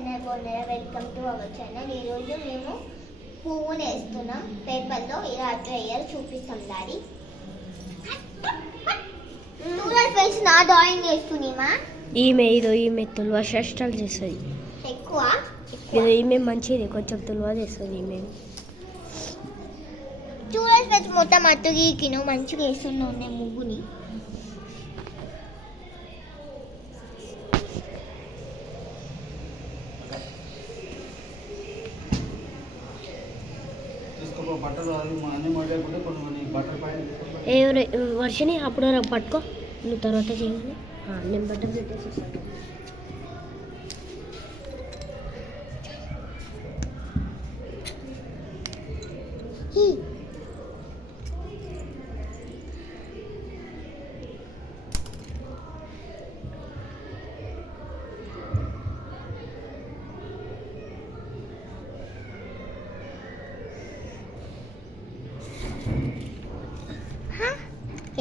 అందరు బాగున్నారా? Welcome to our channel. ఈరోజు మేము పువ్వులు వేస్తున్నాం పేపర్లో. ఇలా అట్లా వేయాలి చూపిస్తాం డాడీ. చూడండి ఫ్రెండ్స్, నా డ్రాయింగ్ వేస్తున్నామా. ఈమె తుల్వా షష్టాలు చేస్తుంది ఎక్కువ. ఈమె మంచిది, కొంచెం తుల్వా చేస్తుంది ఈమె. చూడండి ఫ్రెండ్స్, మొత్తం అత్తుగీకిను మంచిగా వేస్తున్నాం నేను ముగ్గుని. వర్షని అప్పుడు పట్టుకో, నువ్వు తర్వాత చేయండి. నేను బట్టలు పెట్టేసి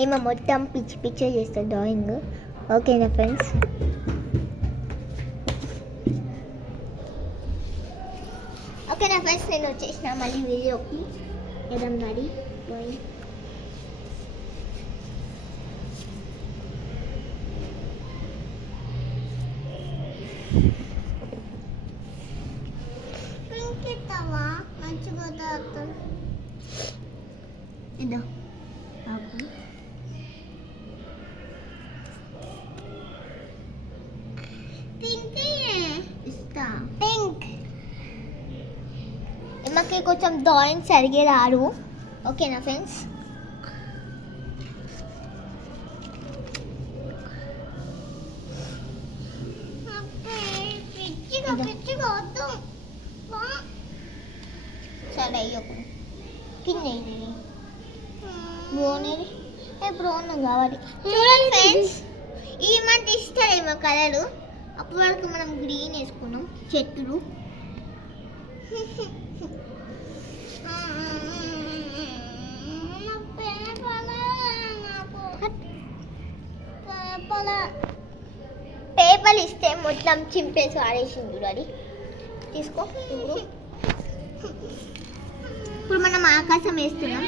ఏమో మొత్తం పిచ్చి పిచ్చి చేస్తారు డ్రాయింగ్. ఓకేనా ఫ్రెండ్స్? ఓకేనా ఫ్రెండ్స్, నేను వచ్చేసిన మళ్ళీ వీడియోకి. ఏదం నాడి డ్రాయింగ్. మంచిగా ఇదో పింక్. మాకు కొంచెం డ్రాయింగ్ సరిగే రాడు. ఓకేనా ఫ్రెండ్స్? సరే కింద బ్రౌన్ కావాలి. చూడండి ఫ్రెండ్స్, ఈ మంత్ ఇస్తారేమో కలరు. అప్పటి వరకు మనం గ్రీన్ వేసుకున్నాం చెట్లు. పేపర్ ఇస్తే మొత్తం చింపేసి ఆడేసింది అది. తీసుకో. ఇప్పుడు మనం ఆకాశం వేస్తున్నాం.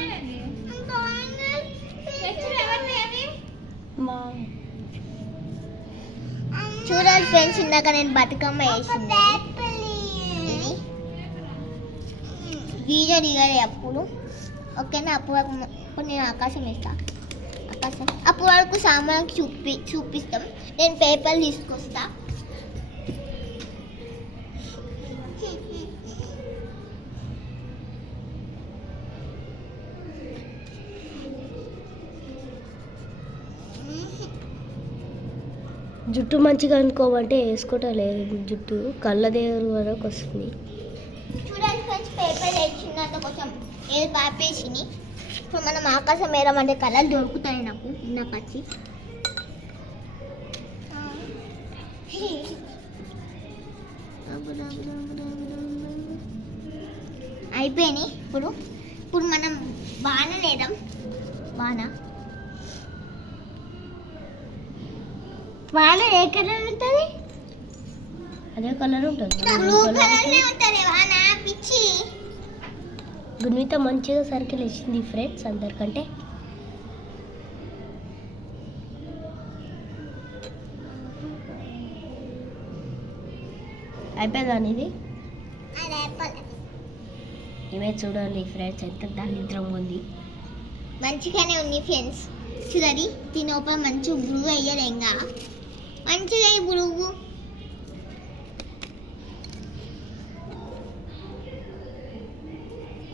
చూడాలి ఫ్రెండ్స్, ఇందాక నేను బతుకమ్మ వేసింది. వీడియో దిగాలి అప్పుడు. ఓకేనా? అప్పుడు నేను ఆకాశం వేస్తా. ఆకాశం అప్పుడు వరకు సామాన్కి చూపిస్తాం. నేను పేపర్ తీసుకొస్తా. జుట్టు మంచిగా అనుకోమంటే వేసుకోవటం లేదు, జుట్టు కళ్ళ దగ్గర వరకు వస్తుంది. చూడండి ఫ్రెండ్స్, పేపర్ వేసిందంటే కొంచెం ఏది పాపేసి. ఇప్పుడు మనం ఆకాశం వేయమంటే కలర్ దొరుకుతాయి నాకు ఇందాక వచ్చి. అయిపోయినాయి. ఇప్పుడు మనం బాణ లేదాం. బాణ ఏ కలర్ ఉంటుంది? అదే కలర్ ఉంటుంది. గుణిత మంచిగా సర్కిల్ వేసింది ఫ్రెండ్స్ అందరికంటే. అయిపోయిందా ఇది? ఇవే చూడండి ఫ్రెండ్స్, ఎంత దారిద్రం ఉంది. మంచిగానే ఉంది ఫ్రెండ్స్. చూడండి, దీనిపై మంచి బురుగు వేయలేంగా. మంచిగా ఈ బురుగు.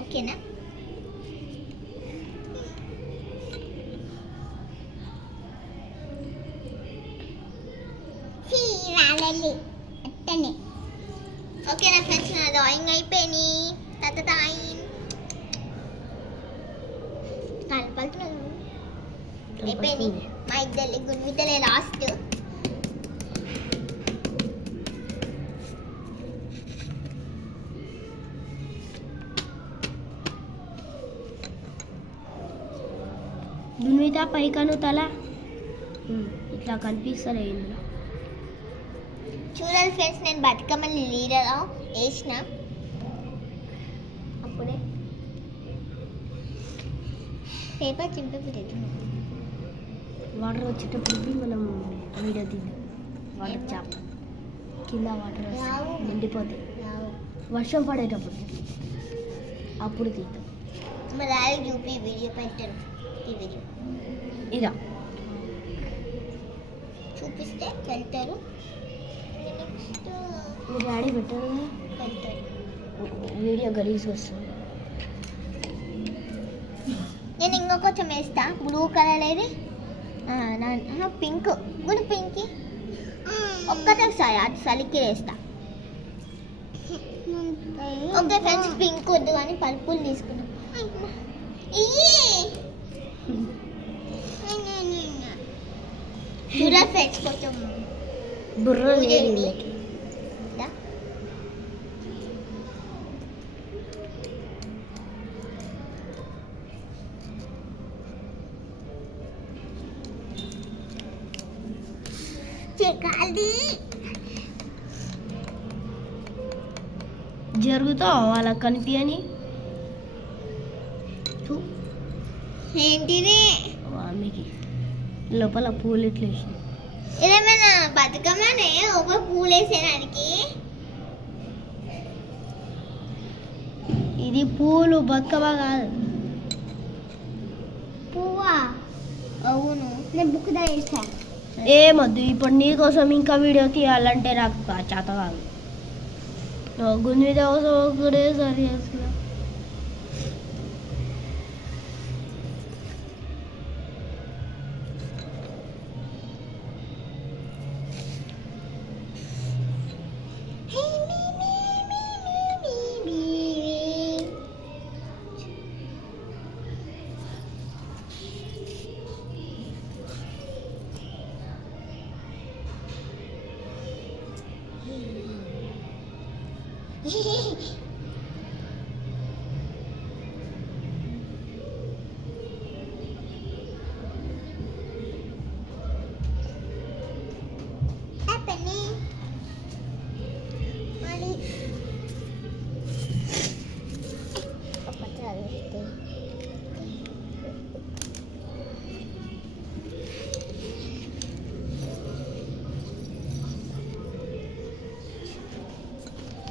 ఓకేనా? అట్టనే. ఓకేనా ఫ్రెండ్స్, నా డ్రాయింగ్ అయిపోయినాయి. అయిపోయినాయి మా ఇద్దరి గుణితలే లాస్ట్. గుణిత పైకను తల ఇట్లా కనిపిస్తలే ఇందులో. చూడాలి ఫ్రెండ్స్, నేను బతుకమ్మని లీడర్ వేసిన అప్పుడే పేపర్ చింపలేదు. వాటర్ వచ్చేటప్పుడు మనం వీడియో తీద్దాం. వాటర్ చాప కింద వాటర్ నిండిపోతాయి. వర్షం పడేటప్పుడు అప్పుడు తీద్దాం. మా డాడీ చూపి వీడియో పెట్టారు. ఈ వీడియో ఇదా చూపిస్తే వెళ్తారు. నెక్స్ట్ మీ డాడీ పెట్టారు వెళ్తారు. వీడియో గలీజ్ వస్తుంది. నేను ఇంకా కొంచెం వేస్తా. బ్లూ కలర్ ఏది పింక్ గుడి పింక్ ఒక్కసారి అటు సలికి వేస్తా. ఓకే ఫ్రెండ్స్, పింక్ వద్దు కానీ పర్పుల్ తీసుకున్నాం. చూడాలి ఫ్రెండ్స్, కొంచెం బుర్ర లేదు. దా. చెక్కాలి జరుగుతావు వాళ్ళకి కనిపించని. ఏంటిది మమ్మీకి లోపల పూలు ఇట్లా వేసి ఇదేమైనా బతుకమ్మనే ఒక పూలు వేసేదానికి? ఇది పూలు బతుకమ్మ కాదు. పువ్వా? అవును, నేను బుక్ దా వేసా. ఏమొద్దు, ఇప్పుడు నీకోసం ఇంకా వీడియో తీయాలంటే నాకు చేత కాదు. గుండె మీద ఒకటే సరి అసలు.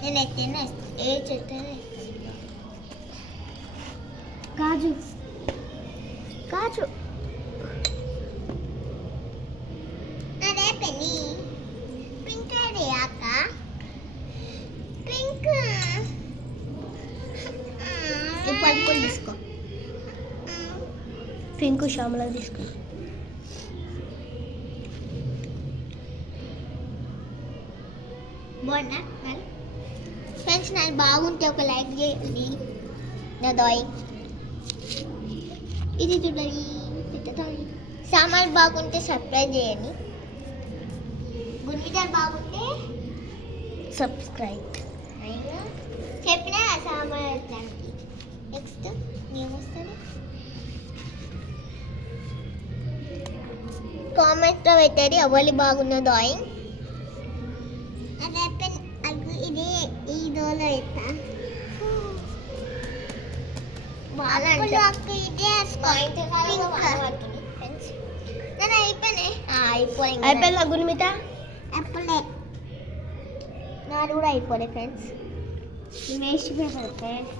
నేను ఎత్తేనా ఏ చెప్తానే కాజు కాజు అదే పెని పింక్ అదే అక్క పింక్ పర్పుల్ తీసుకో. పింక్ శ్యామలా తీసుకో. బాగున్నా ఫ్రెండ్స్? నాకు బాగుంటే ఒక లైక్ చేయండి. నా డ్రాయింగ్ ఇది చూడండి. సామాన్ బాగుంటే సబ్స్క్రైబ్ చేయండి. గుండె బాగుంటే సబ్స్క్రైబ్. చెప్పిన సామాన్ దానికి. నెక్స్ట్ ఏమొస్తుంది? కామెంట్లో పెట్టండి ఎవరి బాగున్న డ్రాయింగ్. ఇది ఈ డోలో ఎత్తా అయిపోయిందా గుణిమిత? అప్పుడే నాది కూడా అయిపోలే ఫ్రెండ్స్. Waste paper friends.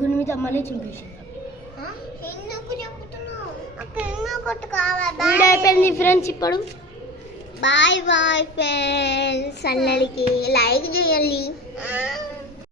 గుణిమిత మళ్ళీ చింపేసింది. ఎందుకు చెప్తున్నావు? అక్కడ ఇంకొకటి కావాలి. వీడియో అయిపోయింది ఫ్రెండ్స్. ఇప్పుడు బాయ్ బాయ్ ఫ్రెండ్స్. అందరికి లైక్ చేయండి.